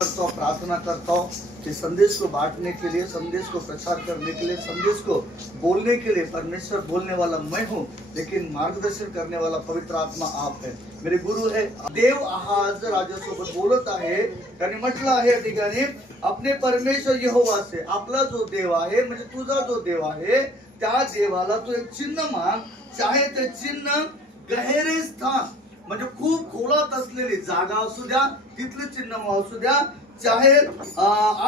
करता हूँ, प्रार्थना करता हूँ कि संदेश को बांटने के लिए, संदेश को प्रचार करने के लिए, संदेश को बोलने के लिए परमेश्वर बोलने वाला मैं हूँ, लेकिन मार्गदर्शन करने वाला पवित्र आत्मा आप है. मेरे गुरु है. देव आहाज राजासोबत बोलत आहे. त्यांनी म्हटलं आहे या ठिकाणी अपने परमेश्वर यहोवा से, आपला जो देव आहे म्हणजे तुझा जो देव आहे त्या देवाला तू एक चिन्ह माग, चाहे ते चिन्ह गहरे स्थान म्हणजे खूप खोलात असलेली जागा असू द्या, तिथले चिन्ह असू द्या, चाहे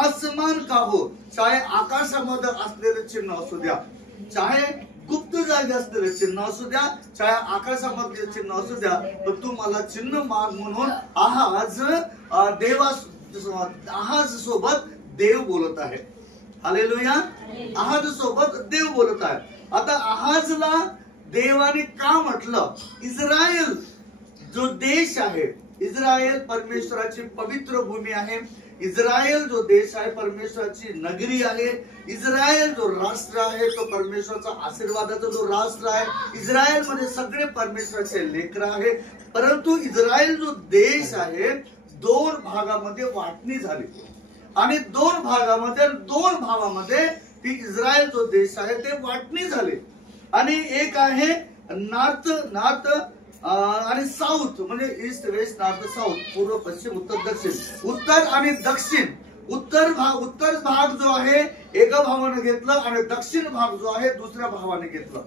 आसमान का हो, चाहे आकाशामध्ये असलेले चिन्ह असू द्या, चाहे गुप्त जागी असलेले चिन्ह असू द्या, चाहे आकाशामधले चिन्ह असू द्या, पण तू मला चिन्ह माग म्हणून आहाज सोबत देव बोलत आहे. हालेलुया. आहाज सोबत देव बोलत आहे. आता आहाजला देवाने का म्हटलं? इस्रायल जो देश आहे, इस्रायल परमेश्वराची पवित्र भूमी आहे. इस्रायल जो देश आहे परमेश्वराची नगरी आहे. इस्रायल जो राष्ट्र आहे तो परमेश्वराचा आशीर्वादाचा जो राष्ट्र आहे. इस्रायल मध्ये सगळे परमेश्वराचे लेकर आहे. परंतु इस्रायल जो देश आहे दोन भागामध्ये वाटणी झाली आणि दोन भागामध्ये ती इस्रायल जो देश आहे ते वाटणी झाले. आणि एक आहे नॉर्थ आणि साऊथ, म्हणजे ईस्ट वेस्ट नॉर्थ साऊथ, पूर्व पश्चिम उत्तर दक्षिण. उत्तर आणि दक्षिण, उत्तर भाग जो आहे एका भावाने घेतलं आणि दक्षिण भाग जो आहे दुसऱ्या भावाने घेतलं.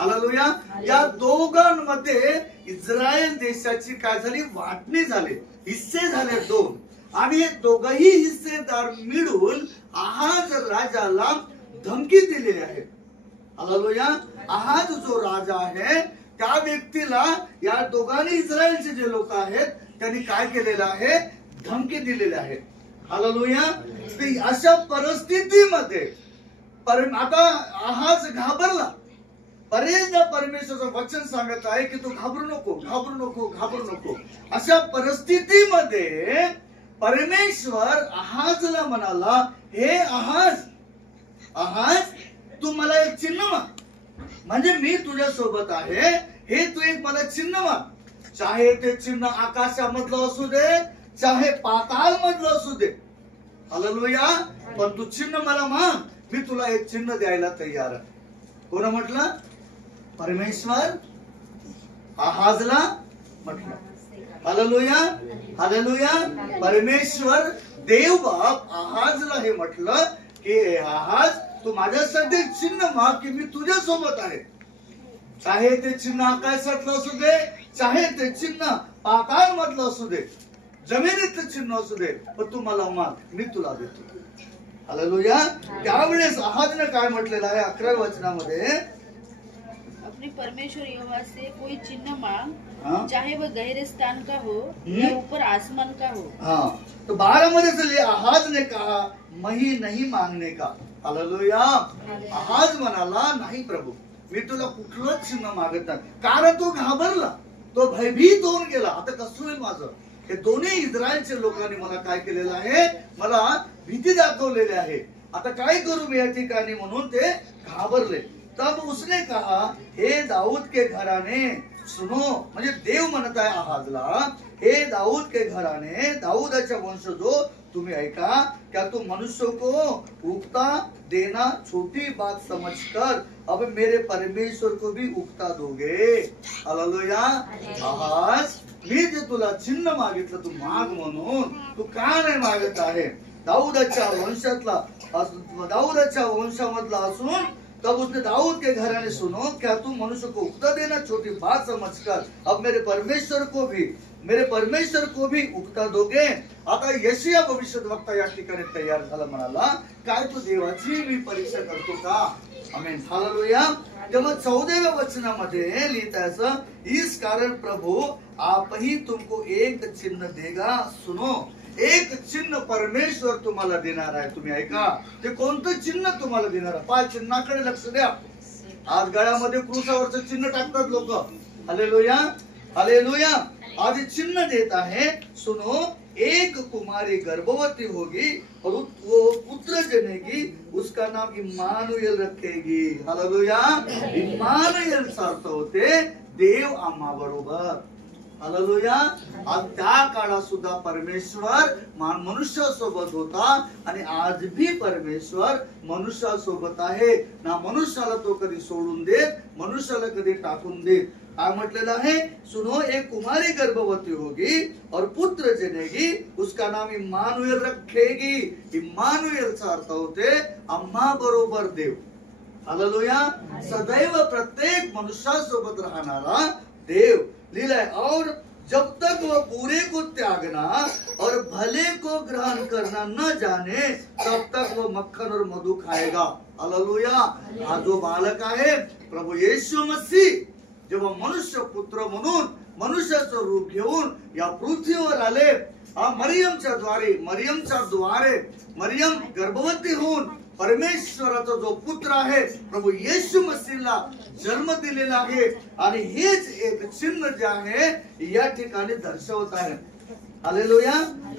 हालेलुया. या दोघांमध्ये इस्रायल देशाची काय झाली? वाटणी झाली, हिस्से झाले दोन. आणि दोघही हिस्सेदार मिळून आहाज राजाला धमकी दिलेली आहे. हालेलुया. आहाज जो राजा आहे त्या व्यक्तीला या दोघांनी इस्रायलचे जे लोक आहेत त्यांनी काय केलेलं आहे? धमकी दिलेली आहे. हालेलुया. अशा परिस्थितीमध्ये आता आहाज घाबरला. बरेचदा परमेश्वराचं वचन सांगत आहे की तू घाबरू नको. अशा परिस्थितीमध्ये परमेश्वर आहाजला म्हणाला, हे आहाज तू मला एक चिन्ह माग, म्हणजे मी तुझ्या सोबत आहे, हे तू एक मला चिन्ह माग. चाहे ते चिन्ह आकाशामधलं असू दे, चाहे पाताळ मधलं असू दे. हालेलुया. पण तू चिन्ह मला माग, मी तुला एक चिन्ह द्यायला तयार आहे. कोण म्हटलं? परमेश्वर आहाजला म्हटलं. हालेलुया. परमेश्वर देव बाप आहाजला हे म्हटलं की आहाज तू माझ्यासाठी चिन्ह माग की मी तुझ्या सोबत आहे. चाहे ते चिन्ह आकाशातलं असू दे, चाहे ते चिन्ह पाताळ मधलं असू दे, जमिनीतलं चिन्ह असू दे, पण तू मला माग, मी तुला देतो. हालेलुया. त्यावेळेस आहाजने काय म्हटलेलं आहे 11व्या वचनामध्ये? अपने परमेश्वर यहोवा से कोई चिन्ह मांग, चाहे वह गहरे स्थान का हो या ऊपर आसमान का हो. हाँ, तो 12 मध्ये चलिए आहाज ने कहा मही नहीं मांगने का. हालेलुया. आहाज म्हणाला, नाही प्रभू, मी तुला कुठलंच चिन्ह मागत नाही. कारण तो घाबरला, तो भयभीत होऊन गेला. आता कसं होईल माझं? हे दोन्ही इस्रायलच्या लोकांनी मला काय केलेलं आहे? मला भीती दाखवलेली आहे. आता काय करू मी या ठिकाणी? म्हणून ते घाबरले. तब उसने कहा, हे दाऊद के घराने सुनो, म्हणजे देव म्हणत आहे आहाजला, हे दाऊद के घराने, दाऊदाच्या वंशजो, तुम्ही ऐका, क्या तुम मनुष्य को उगता देना छोटी बात समझकर अब मेरे परमेश्वर को भी उगता दोगे? हालेलुया. आहाज, मी जे तुला चिन्ह मागितलं तू माग म्हणून, तू का नाही मागत आहे? दाऊदाच्या वंशामधला असून तब उसने दाऊद के घराने सुनो, क्या तुम मनुष्य को उगता देना छोटी बात समझकर अब मेरे परमेश्वर को भी उगता दोगे? आता यशिया भविष्यवक्ता या ठिकाणी तयार झाला. म्हणाला, काय तू देवाची मी परीक्षा करतो का? आमेन. हालेलुया. तेव्हा 14व्या वचनामध्ये लिहित आहे, इस कारण प्रभु आप ही तुमको एक चिन्ह देगा. सुनो, एक चिन्ह परमेश्वर तुम्हाला देणार आहे. तुम्ही ऐका, ते कोणतं चिन्ह तुम्हाला देणार आहे? 5 चिन्हाकडे लक्ष द्या. आज गळ्यामध्ये क्रूसावरचं चिन्ह टाकतात लोक. हालेलुया. आज चिन्ह देत आहे. सुनो, एक कुमारी गर्भवती होगी और वो पुत्र जनेगी, उसका नाम इम्मानुएल रखेगी. हालेलुया. इम्मानुएल अर्थ होते देव आम्हा बरोबर. हालेलुया. आणि त्या काळात सुद्धा परमेश्वर मनुष्यासोबत होता आणि आज भी परमेश्वर मनुष्यासोबत आहे ना. मनुष्याला तो कधी सोडून देत, मनुष्याला कधी टाकून देत. काय म्हटलेलं आहे, सुनो एक कुमारी गर्भवती होगी और पुत्र जनेगी, उसका नाम इम्मानुएल रखेगी. इम्मानुएलचा अर्थ होते आम्हा बरोबर देव. हालेलुया. सदैव प्रत्येक मनुष्यासोबत राहणारा देव लिहिलाय. और जब तक वह बुरे को त्यागना और भले को ग्रहण करना न जाने तब तक वह मक्खन और मधु खाएगा. हालेलुया. हा जो बालक आहे प्रभू येशू मसीह जेव्हा मनुष्य पुत्र म्हणून मनुष्याचं रूप घेऊन या पृथ्वीवर आले, मरियमच्या द्वारे मरियम गर्भवती होऊन परमेश्वराचा जो पुत्र आहे प्रभू येशू मसीहला जन्म दिलेला आहे. आणि हेच एक चिन्ह जे आहे या ठिकाणी दर्शवत आहे. हालेलुया.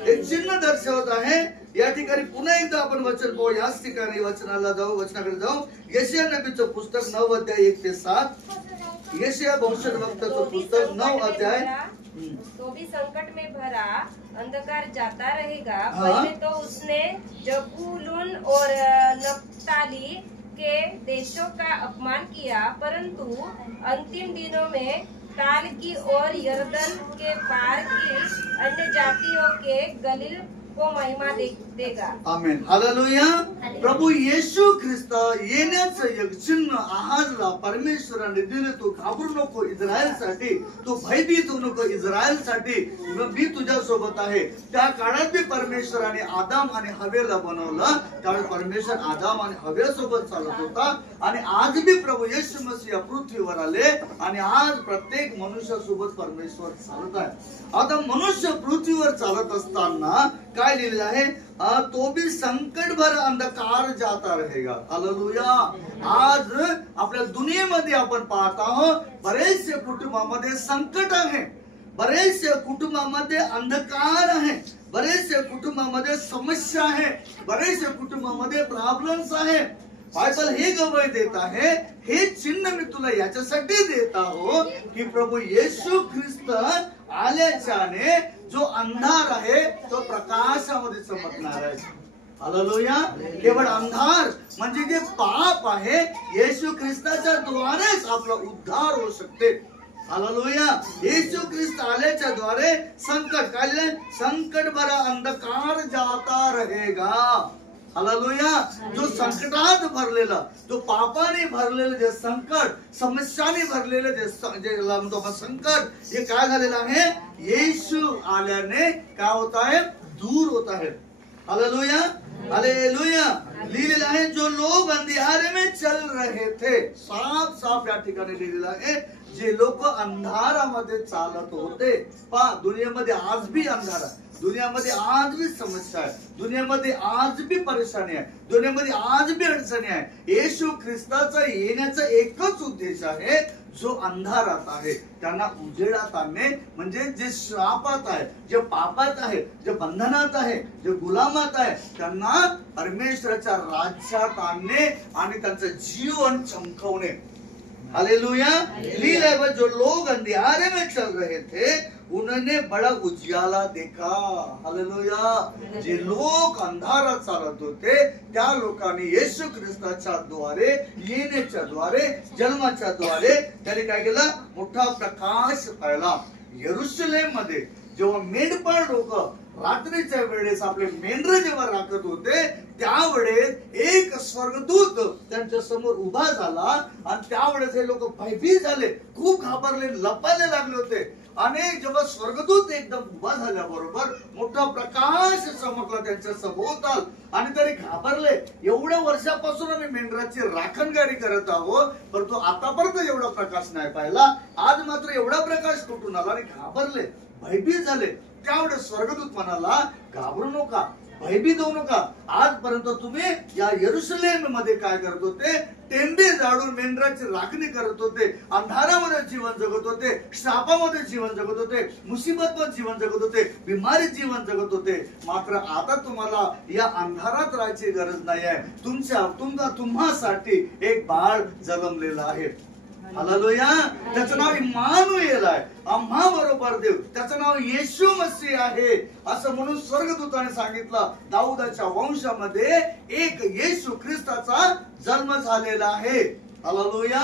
एक चिन्ह दर्शवत आहे या ठिकाणी. पुन्हा एकदा आपण वचन पाहू, याच ठिकाणी वचनाकडे जाऊ. यशाया नबीचं पुस्तक 9 अध्याय 1 ते 7. यशाया भविष्यवक्त्याचं पुस्तक 9 अध्याय. तो भी संकट में भरा अंधकार जाता रहेगा. पहले तो उसने जबूलून और नप्ताली के देशों का अपमान किया, परंतु अंतिम दिनों में ताल की और यर्दन के पार की अन्य जातियों के गलील को महिमा देगा. आमेन. हालेलुया. प्रभू येशू ख्रिस्त येण्याचं एक चिन्ह आहाजला परमेश्वराने दिले. तू घाबरू नको इस्रायलसाठी, तू भयभीत होऊ नको इस्रायलसाठी, मी तुझ्या सोबत आहे. त्या काळात बी परमेश्वराने आदाम आणि हवेला बनवलं, त्यावेळी परमेश्वर आदाम आणि हवेसोबत चालत होता. आणि आज बी प्रभू येशू मसीह या पृथ्वीवर आले आणि आज प्रत्येक मनुष्यासोबत परमेश्वर चालत आहे. आता मनुष्य पृथ्वीवर चालत असताना काय लिहिलेलं आहे, तो भी संकट भर अंधकार जाता रहेगा. हालेलुया. आज आपल्या दुनियेमध्ये आपण पाहत आहोत बरेचसे कुटुंबामध्ये संकट आहे, बरेचसे कुटुंबामध्ये अंधकार आहे, बरेचसे कुटुंबामध्ये समस्या आहे, बरेचसे कुटुंबामध्ये प्रॉब्लेम्स आहे. बायबल हे गवय देत आहे, हे चिन्ह मी तुला याच्यासाठी देत आहो की प्रभू येशू ख्रिस्त आल्याच्याने जो अंधार आहे तो प्रकाशामध्ये चमकणार आहे. हालेलुया. केवळ अंधार म्हणजे जे पाप आहे येशू ख्रिस्ताच्या द्वारेच आपला उद्धार होऊ शकते. हालेलुया. येशू ख्रिस्त आल्याच्या द्वारे संकट काय, संकट भरा अंधकार जाता रहेगा. हालेलुया. जो संकटात भरलेला, जो पापाने भरलेलं जे संकट, समस्याने भरलेलं जे संकट, हे काय झालेलं आहे, येशू आल्याने काय होत आहे, दूर होत आहे. हालेलुया. हालेलुया. लिहिलेलं आहे जो लोग अंधियारे में चल रहे थे. साफ साफ या ठिकाणी लिहिलेलं आहे जे लोक अंधारामध्ये चालत होते. पहा दुनियेमध्ये आज भी अंधार आहे, दुनियामध्ये आज भी समस्या आहे, दुनियामध्ये आज भी परेशानी आहे, दुनियामध्ये आज भी अडचणी आहे. येशू ख्रिस्ताचा येण्याचा एकच उद्देश आहे, जो अंधारात आहे त्यांना उजेडात आणणे. म्हणजे जे श्रापात आहे, जे पापात आहे, जे बंधनात आहे, जे गुलामात आहे, त्यांना परमेश्वराच्या राज्यात आणणे आणि त्यांचं जीवन चमकवणे. हालेलुया. लिहिलंय जो लोग अंधियारे में चल रहे थे उन्होंने बड़ा उजियाला देखा. हालेलुया. जे लोक अंधारात चालत होते त्या लोकांनी येशू ख्रिस्ताच्या द्वारे, येण्याच्या द्वारे, जन्माच्या द्वारे त्याने काय केलं, मोठा प्रकाश पाहिला. यरुशलेम मध्ये जेव्हा मेंढपाळ लोक रात्रीच्या वेळेस आपले मेंढर जेव्हा राखत होते त्यावेळेस एक स्वर्गदूत त्यांच्या समोर उभा झाला आणि त्यावेळेस हे लोक भयभीत झाले, खूप घाबरले, लपायला लागले होते. आणि जेव्हा स्वर्गदूत एकदम उभा झाल्याबरोबर मोठा प्रकाश चमकला त्यांच्या सभोवताल आणि तरी घाबरले. एवढ्या वर्षापासून आम्ही मेंढराची राखणदारी करत आहोत परंतु आतापर्यंत एवढा प्रकाश नाही पाहिला, आज मात्र एवढा प्रकाश कुठून आला आणि घाबरले, भयभीत झाले. त्यावेळेस स्वर्गदूत म्हणाला घाबरू नका, भयभीत होऊ नका. आजपर्यंत तुम्ही या यरुशलेम मध्ये काय करत होते, टेंबे जाळून मेंढराची राखणी करत होते, अंधारामध्ये जीवन जगत होते, श्रापामध्ये जीवन जगत होते, मुसीबतमध्ये जीवन जगत होते, बिमारीत जीवन जगत होते. मात्र आता तुम्हाला या अंधारात राहायची गरज नाही आहे. तुम्हासाठी एक बाळ जन्मलेलं आहे. हालेलुया. त्याचं नाव इम्मानुएल आहे, आम्हा बरोबर देव. त्याचं नाव येशू मसीह आहे असं म्हणून स्वर्गदूताने सांगितलं. दाऊदाच्या वंशामध्ये एक येशू ख्रिस्ताचा जन्म झालेला आहे. Hallelujah,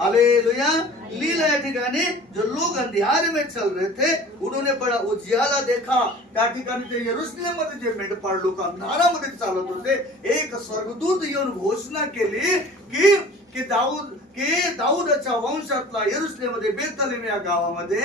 hallelujah. लीला या ठिकाणी जो लोग अंधियारे में चल रहे थे उन्होंने बड़ा उजियाला देखा. त्या ठिकाणी ते यरुशलेम मध्ये जे मेंढपाळ लोक अंधारामध्ये चालत होते, एक स्वर्गदूत येऊन घोषणा केली की दाऊदाच्या वंशातला यरुशलेम मध्ये बेथलेम या गावामध्ये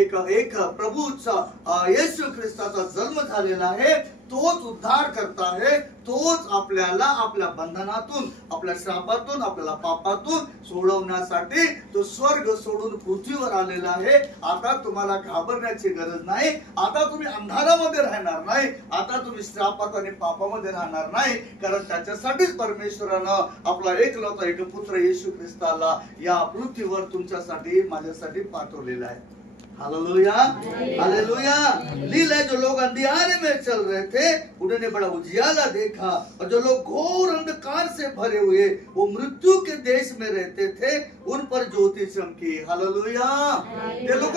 एक प्रभूचा येशू ख्रिस्ताचा जन्म झालेला आहे. तोच उद्धार करता आहे. तोच आपल्याला आपल्या बंधनातून, आपल्या श्रापातून, आपल्याला पापातून सोडवण्यासाठी तो स्वर्ग सोडून पृथ्वीवर आलेला आहे. आता तुम्हाला घाबरण्याची गरज नाही. आता तुम्ही अंधारामध्ये राहणार नाही. आता तुम्ही श्रापात आणि पापामध्ये राहणार नाही. कारण त्याच्यासाठीच परमेश्वरानं आपला एकलौता एक पुत्र येशू ख्रिस्ताला या पृथ्वीवर तुमच्यासाठी, माझ्यासाठी पाठवलेला आहे. Hallelujah, hallelujah. लीला जो लोग अंधियारे में चल रहे थे उन्होंने बड़ा उजियाला देखा, और जो लोग घोर अंधकार से भरे हुए वो मृत्यू के देश में रहते थे उन पर ज्योति चमकी. हालेलुया. ते लोक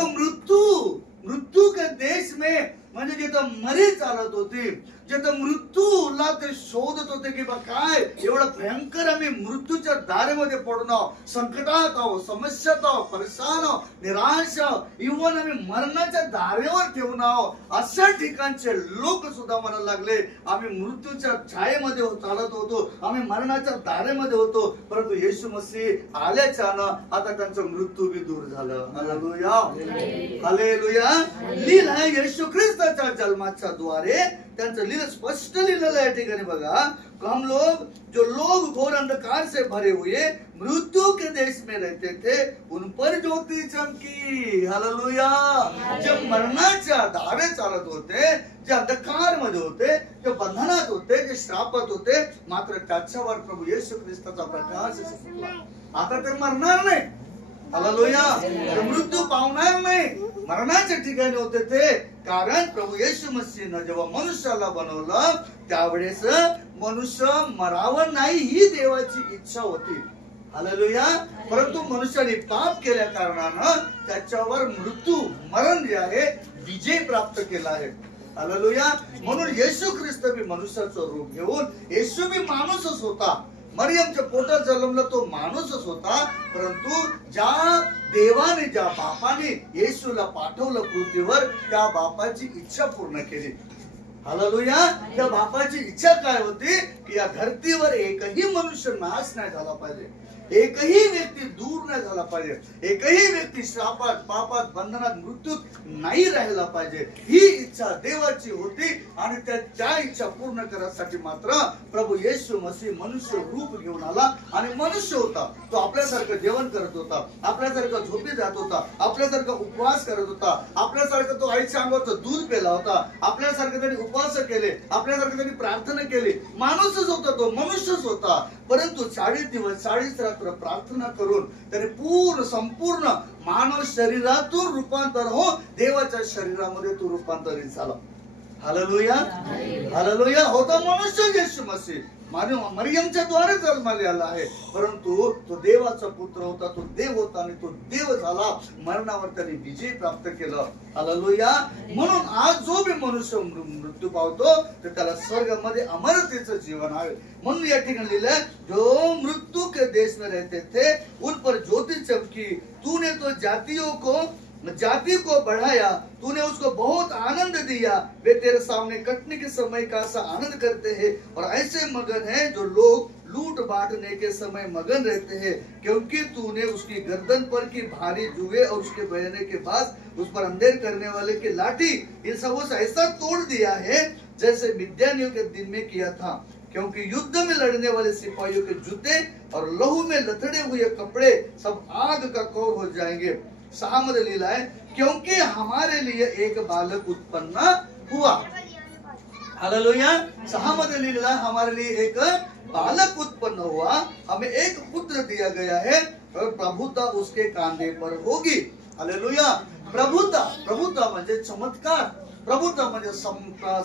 मृत्यू के देश में म्हणजे जिथं मरी चालत होती, जिथं मृत्यूला ते शोधत होते की बा काय एवढं भयंकर आम्ही मृत्यूच्या दारेमध्ये पडून आहोत, संकटात आहोत, समस्यात आहोत, परेशान आहोत, निराश आहोत, इव्हन आम्ही मरणाच्या दारेवर ठेवून आहोत, अशा ठिकाणचे लोक सुद्धा म्हणायला लागले आम्ही मृत्यूच्या छायेमध्ये चालत होतो, आम्ही मरणाच्या दारेमध्ये होतो. परंतु येशू मसीह आल्याच्यानं आता त्यांचं मृत्यू बी दूर झालं. Hallelujah, hallelujah. लीला आहे येशू ख्रिस्ताच्या जन्माच्या द्वारे त्यांचं लिहिलं, स्पष्ट लिहिलेलं या ठिकाणी बघा. हम लोग जो लोग घोर अंधकार से भरे हुए मृत्यू के देश में रहते थे उन पर ज्योति चमकी. हालेलुया. जे मरणाच्या दारे चालत होते, जे अंधकार मध्ये होते, जे बंधनात होते, जे श्रापात होते, मात्र त्याच्यावर प्रभू येशू ख्रिस्ताचा प्रकाश सुटला. आता ते मरणार नाही. हालेलुया. मृत्यू पावणार नाही. मरणाच्या ठिकाणी होते ते, कारण प्रभू येशू मसीहनं जेव्हा मनुष्याला बनवलं त्यावेळेस मनुष्य मरावं नाही ही देवाची इच्छा होती. हालेलुया. परंतु मनुष्याने पाप केल्या कारणानं त्याच्यावर मरण जे आहे विजय प्राप्त केला आहे. हालेलुया. म्हणून येशू ख्रिस्त बी मनुष्याचं रूप घेऊन, येशू बी माणूसच होता, मरियमच्या पोटात जन्मला तो माणूसच होता. परंतु ज्या देवाने, ज्या बापाने येशूला पाठवलं पृथ्वीवर, त्या बापाची इच्छा पूर्ण केली. हालेलुया. त्या बापाची इच्छा काय होती की या धरतीवर एकही मनुष्य नाश नाही झाला पाहिजे, एकही व्यक्ती दूर नाही झाला पाहिजे, एकही व्यक्ती श्रापात, पापात, बंधनात, मृत्यूत नाही राहिला पाहिजे. ही इच्छा देवाची होती. आणि त्या इच्छा पूर्ण करण्यासाठी मात्र प्रभू येशू मसीह मनुष्य रूप घेऊन आला आणि मनुष्य होता. तो आपल्यासारखं जेवण करत होता, आपल्यासारखं झोपी जात होता, आपल्यासारखं उपवास करत होता, आपल्यासारखं तो आईच्या अंगाचं दूध पेला होता, आपल्यासारखं त्यांनी उपवास केले, आपल्यासारखं त्यांनी प्रार्थना केली. माणूसच होता, तो मनुष्यच होता. परंतु 40 दिवस 40 रात्र प्रार्थना करून त्याने संपूर्ण मानव शरीरातून रूपांतर हो देवाच्या शरीरामध्ये तो रूपांतरित झाला. Hallelujah, hallelujah. होता मनुष्य येशू मसीह, मरियमच्या द्वारे जन्माला आहे, परंतु तो देवाचा पुत्र होता, तो देव होता आणि तो देव झाला. मरणावर त्याने विजय प्राप्त केला. हालेलुया. म्हणून आज जो भी मनुष्य मृत्यू पावतो तर त्याला स्वर्गामध्ये अमरतेचं जीवन आहे. म्हणून या ठिकाणी लिहिलंय, जो मृत्यू के देश में रहते थे उन पर ज्योति चमकी, तूने तो जाति को बढ़ाया, तूने उसको बहुत आनंद दिया, वे तेरे सामने कटने के समय का सा आनंद करते हैं और ऐसे मगन हैं जो लोग लूट बांटने के समय मगन रहते हैं, क्योंकि तूने उसकी गर्दन पर की भारी जुए और उसके बहने के बाद उस पर अंधेर करने वाले की लाठी, इन सबों से ऐसा तोड़ दिया है जैसे मिद्यानियों के दिन में किया था, क्योंकि युद्ध में लड़ने वाले सिपाहियों के जूते और लहू में लथड़े हुए कपड़े सब आग का कौर हो जाएंगे. 6 मध्ये लिहिलं आहे, क्योंकि हमारे लिए एक बालक उत्पन्न हुआ. हालेलुया. 6 मध्ये लिहिलं आहे, हमारे लिए एक बालक उत्पन्न हुआ, हमें एक पुत्र दिया गया है और प्रभुता उसके कांधे पर होगी. हालेलुया. प्रभुता म्हणजे चमत्कार, प्रभुता म्हणजे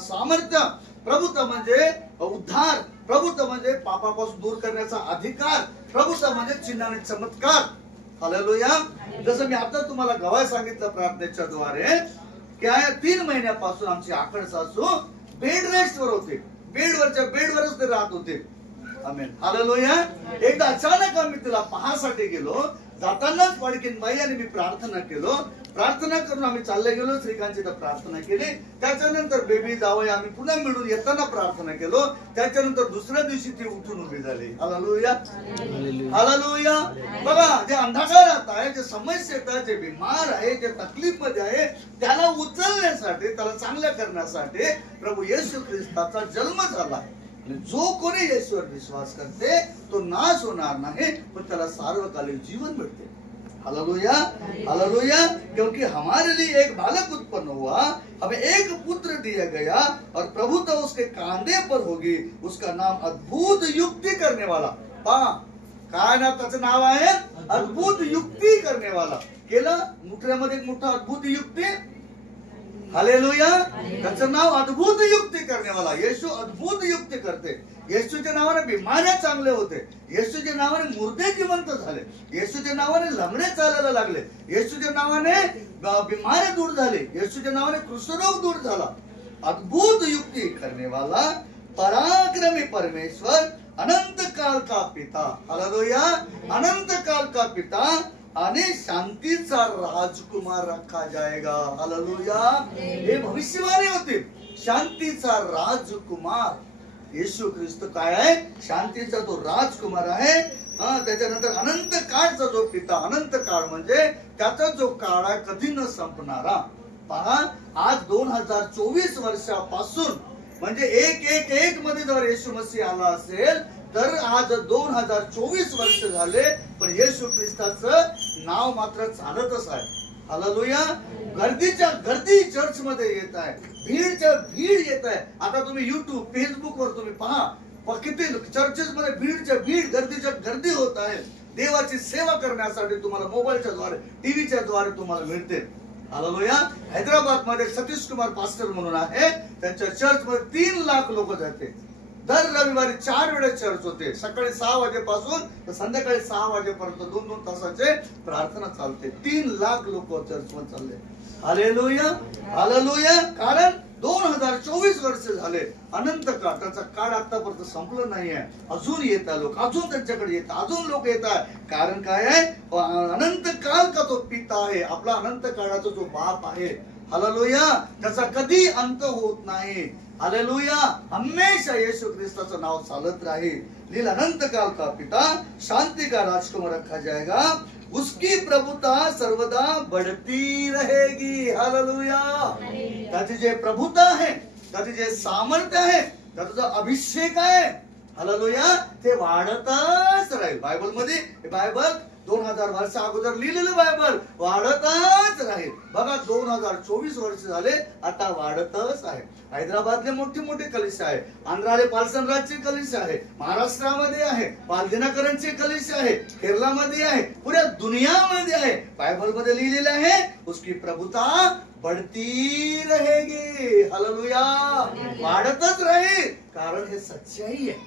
सामर्थ्य, प्रभुता म्हणजे उद्धार, प्रभुता म्हणजे पापापासून दूर करण्याचा अधिकार, प्रभुता म्हणजे चिन्ह आणि चमत्कार. हालेलुया. जसं मी आता तुम्हाला गवाय सांगितलं प्रार्थनेच्या द्वारे, की 3 महिन्यापासून आमची आखड सासू बेड रेस्ट वर होते, बेडवरच ते राहत होते. आमेन. हालेलुया. एकदा अचानक आम्ही तिला पाहासाठी गेलो. जातानाच पडकीन बाई आणि मी प्रार्थना करून आम्ही चालले गेलो. श्रीकांतची प्रार्थना केली. त्याच्यानंतर बेबी जावई आम्ही पुन्हा मिळून येताना प्रार्थना केलो. त्याच्यानंतर दुसऱ्या दिवशी ती उठून उभी झाली. हालेलुया. हालेलुया. बघा, जे अंधकारात आहे, जे समस्येत आहे, जे बिमार आहे, जे तकलीफ मध्ये आहे, त्याला उचलण्यासाठी, त्याला चांगल्या करण्यासाठी प्रभू येशू ख्रिस्ताचा जन्म झाला. जो कोणी येशूवर विश्वास करते तो नाश होणार नहीं, पण त्याला सार्वकालिक जीवन मिलते. हालेलुया. हालेलुया. क्योंकि हमारे लिए एक बालक उत्पन्न हुआ, हमें एक पुत्र दिया गया, और प्रभुता उसके कांधे पर होगी. उसका नाम अद्भुत युक्ति करने वाला. पहा, काय ना त्याचं नाव आहे? अद्भुत युक्ती करणे वाला. केलं मुठ्यामध्ये एक मोठा अद्भुत युक्ती. हालेलुया. त्याचं नाव अद्भुत युक्ती करणे वाला. येशू अद्भुत युक्ती करते. येशूच्या नावाने बिमाऱ्या चांगले होते. येशूच्या नावाने मुर्दे जिवंत झाले. येशूच्या नावाने लंगडे चालायला लागले. येशूच्या नावाने बिमारे दूर झाले. येशूच्या नावाने कुष्ठरोग दूर झाला. अद्भुत युक्ती करने वाला, पराक्रमी परमेश्वर, अनंत काल का पिता. हालेलुया. अनंत काल का पिता आणि शांतीचा राजकुमार रखा जाएगा. हालेलुया. हे भविष्यवाणी होती. शांतीचा राजकुमार येशू ख्रिस्त काय आहे? शांतीचा तो राजकुमार आहे. त्याच्यानंतर अनंत काळचा जो पिता. अनंत काळ म्हणजे त्याचा जो काळ आहे कधी न संपणारा. पहा, आज 2024 वर्षापासून, म्हणजे 1 मध्ये जर येशू मसीह आला असेल तर आज 2024 वर्ष झाले, पण येशू ख्रिस्ताचं नाव मात्र चालतच आहे. हालेलुया. गर्दीच्या गर्दी चर्च मध्ये येत आहे, भीडच्या भीड येत आहे. आता तुम्ही युट्यूब, फेसबुक वर तुम्ही पहा, किती चर्चेस मध्ये भीडच्या भीड, गर्दीच्या गर्दी होत आहे. देवाची सेवा करण्यासाठी तुम्हाला मोबाईलच्या द्वारे, टीव्हीच्या द्वारे तुम्हाला मिळते. हालेलुया. हैदराबाद मध्ये सतीश कुमार पास्टर म्हणून आहे, त्यांच्या चर्च मध्ये 3 लाख लोक जाते. दर रविवारी 4 वेळेस चर्च होते. सकाळी 6 वाजेपासून तर संध्याकाळी 6 वाजेपर्यंत 2-2 तासाचे प्रार्थना चालते. 3 लाख लोक चर्च मध्ये चालले. हालेलुया. हालेलुया. कारण 2024 वर्ष झाले. अनंत काळ, त्याचा काळ आतापर्यंत संपलं नाहीये. अजून येत आहे लोक, अजून त्यांच्याकडे येतात, अजून लोक येत आहे. कारण काय आहे? अनंत काळ का तो पिता आहे, आपला अनंत काळाचा जो बाप आहे. हालेलुया. त्याचा कधी अंत होत नाही. हालेलुया. हमेशा येशू ख्रिस्ताचं नाव चालत राहील. लील अनंत काल का पिता, शांति का राजकुमार रखा जाएगा. उसकी प्रभुता सर्वदा बढ़ती रहेगी. हालेलुया. त्याची जे प्रभुता आहे, त्याची जे सामर्थ्य आहे, त्याचा जो अभिषेक आहे, हालेलुया, ते वाढतच राहील. बायबल मध्ये, बायबल 2000 वर्ष अगोदर लिहिलेलं बायबल वाढतच राहील. बघा, 2024 वर्ष झाले, आता वाढतच आहे. हैदराबादले मोठे मोठे कलिशा आहे, आंध्राले पालसनराजचे कलिशा आहे, महाराष्ट्रामध्ये आहे, पालदिनाकरांचे कलिशा आहे, केरलामध्ये आहे, पुऱ्या दुनियामध्ये आहे. बायबल मध्ये लिहिलेलं आहे, उसकी प्रभुता बढ़ती रहेगी. हालेलुया. वाढतच राहील, कारण हे सच्चाई आहे.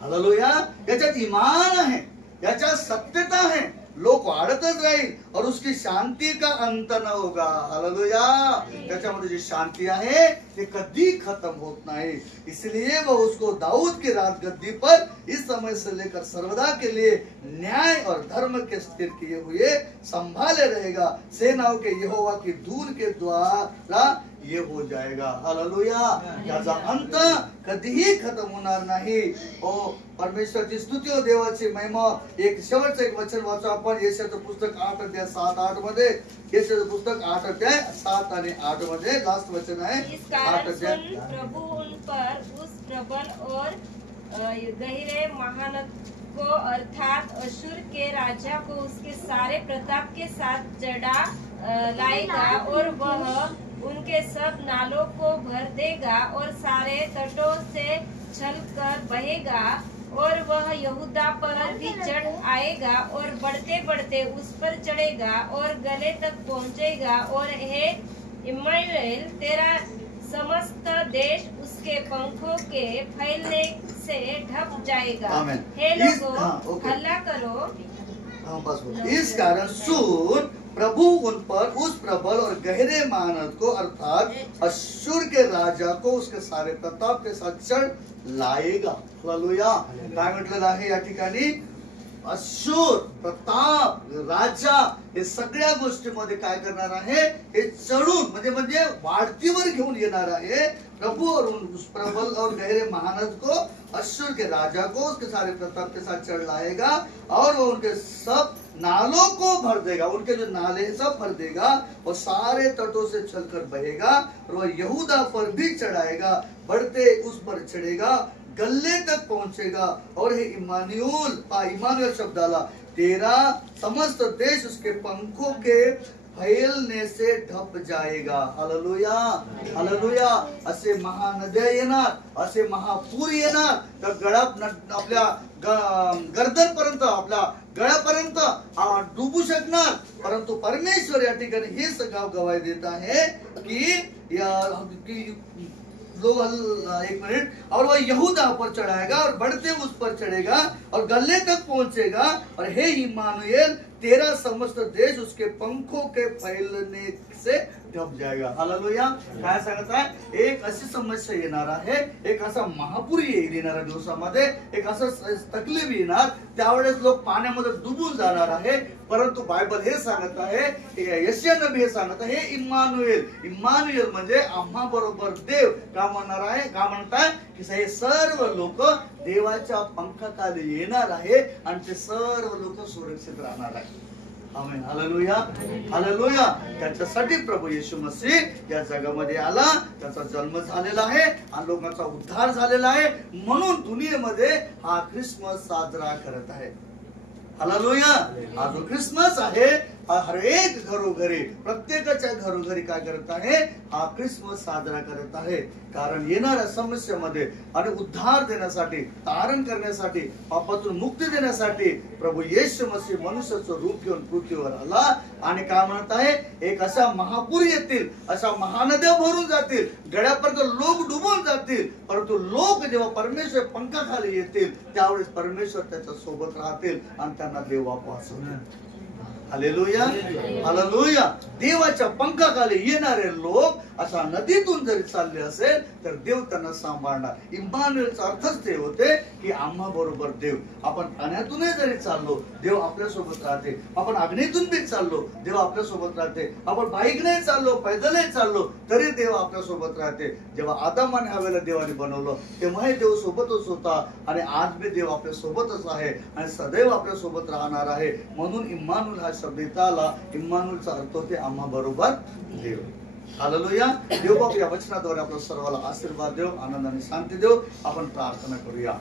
हालेलुया. याच्यात ईमान आहे, याच्यात सत्यता है. लोक वाढतच राहील और उसकी शांति का अंत न होगा. हालेलुया. त्याच्यामध्ये जी शांती आहे ते कधी खत्म होत नाही. इसलिए वो उसको दाऊद की राजगद्दी पर इस समय से लेकर सर्वदा के लिए न्याय और धर्म के स्थिर किए हुए संभाले रहेगा. सेनाओं के यहोवा की धूल के द्वारा ये हो जाएगा. हालेलुया. त्याचा अंत कधीही खत्म होणार नाही. ओ परमेश्वरची स्तुती हो, देवाची महिमा. एक शेवटचं एक वचन वाचू आपण, यशाचं पुस्तक 8:7-8 मध्ये. यशाचं पुस्तक 8:7 आणि 8 मध्ये लास्ट वचन आहे. इस कारण सुन, प्रभु उन पर उस प्रबल और गहरे महानद को अर्थात अशुर के राजा को उसके सारे प्रताप के साथ चढ़ा लाएगा, और वह उनके सब नालों को भर देगा और सारे तटों से छलकर बहेगा. और वह यहूदा पर भी चढ़ आएगा और बढ़ते बढ़ते उस पर चढ़ेगा और गले तक पहुंचेगा. और हे इम्मानुएल, तेरा समस्त देश उसके पंखों के फैलने से ढक जाएगा. हे लोगों, हल्ला करो, इस कारण सुन, प्रभु उन पर उस प्रबल और गहरे महानद को अर्थात अश्शूर के राजा को उसके सारे प्रताप के साथ चढ़ लाएगा. हालेलुया. काय म्हटलेलं आहे या ठिकाणी? अश्शूर, प्रताप, राजा हे सगळ्या गोष्टीमध्ये काय करणार आहे? हे चढून म्हणजे वाढतीवर घेऊन येणार आहे. प्रभु और उस प्रबल और गहरे महानद को, अश्शूर के राजा को उसके सारे प्रताप के साथ चढ़ लाएगा और वो उनके सब नालों को भर देगा. उनके जो नाले सब भर देगा और सारे तटों से चलकर बहेगा. और वह यहूदा पर भी चढ़ाएगा, बढ़ते उस पर चढ़ेगा, गल्ले तक पहुंचेगा. और हे इमानुएल शब्द आला, तेरा समस्त देश उसके पंखों के फैलने से ढप जाएगा. हालेलुया. हालेलुया. असे महानद्या येणार, असे महापूर येणार, तर आपल्या गर्दनपर्यंत, आपल्या गळ्यापर्यंत डुबू शकणार. परंतु परमेश्वर या ठिकाणी हे सगळं गवाही देत आहे की एक मिनट, और वह यहूदा पर चढ़ाएगा और बढ़ते उस पर चढ़ेगा और गले तक पहुंचेगा. और हे इमानुएल, तेरा समस्त देश उसके पंखों के फैलने से ढप जाएगा. हालेलुया. काय सांगत आहे? एक अशी समस्या येणार आहे, एक असा महापूर येईल येणाऱ्या दिवसामध्ये, एक असं तकलीफ येणार, त्यावेळेस लोक पाण्यामध्ये डुबून जाणार आहे. परंतु बायबल हे सांगत आहे, यशाया नबी हे सांगत आहे, हे इम्मानुएल, इम्मानुएल म्हणजे आम्हा बरोबर देव. का म्हणणार आहे? का म्हणताय की हे सर्व लोक देवाच्या पंखाखाली येणार आहे आणि ते सर्व लोक सुरक्षित राहणार आहे. आमेन. हालेलुया. हालेलुया. त्याच्यासाठी प्रभू येशू मसीह या जगामध्ये आला, त्याचा जन्म झालेला आहे आणि लोकांचा उद्धार झालेला आहे. म्हणून दुनियेमध्ये हा ख्रिसमस साजरा करत आहे. हालेलुया. हा जो ख्रिसमस आहे, हर एक घरोघरी, प्रत्येकाच्या घरोघरी काय करत आहे? हा ख्रिसमस साजरा करत आहे. कारण येणाऱ्या समस्येमध्ये आणि उद्धार देण्यासाठी, तारण करण्यासाठी, पापातून मुक्ती देण्यासाठी प्रभू येशू मसीह मनुष्याचं रूप घेऊन पृथ्वीवर आला. आणि काय म्हणत आहे? एक असा महापूर येतील, अशा महानद्या भरून जातील, गड्यापर्यंत लोक डुबून जातील. परंतु लोक जेव्हा परमेश्वर पंखाखाली येतील, त्यावेळेस परमेश्वर त्याच्या सोबत राहतील आणि त्यांना देव वाचवतील. हालेलुया. हालेलुया. देवाच्या पंखाखाली येणारे लोक अशा नदीतून जरी चालले असेल तर देव त्यांना सांभाळणार. इम्मानुएलचा अर्थच ते होते की आम्हा बरोबर देव. आपण पाण्यातूनही जरी चाललो, देव आपल्या सोबत राहते. आपण अग्नीतून बी चाललो, देव आपल्या सोबत राहते. आपण बाईकने चाललो, पैदलही चाललो, तरी देव आपल्या सोबत राहते. जेव्हा आदम आणि हव्वाला देवाने बनवलं, तेव्हाही देव सोबतच होता आणि आज बी देव आपल्या सोबतच आहे आणि सदैव आपल्या सोबत राहणार आहे. म्हणून इम्मानुएल हा शब्द इथं आला. इम्मानुएलचा अर्थ होते आम्हा बरोबर देव. हालेलुया. देव बाप या वचनाद्वारे आपल्या सर्वाला आशीर्वाद देव, आनंद आणि शांती देव. आपण प्रार्थना करूया.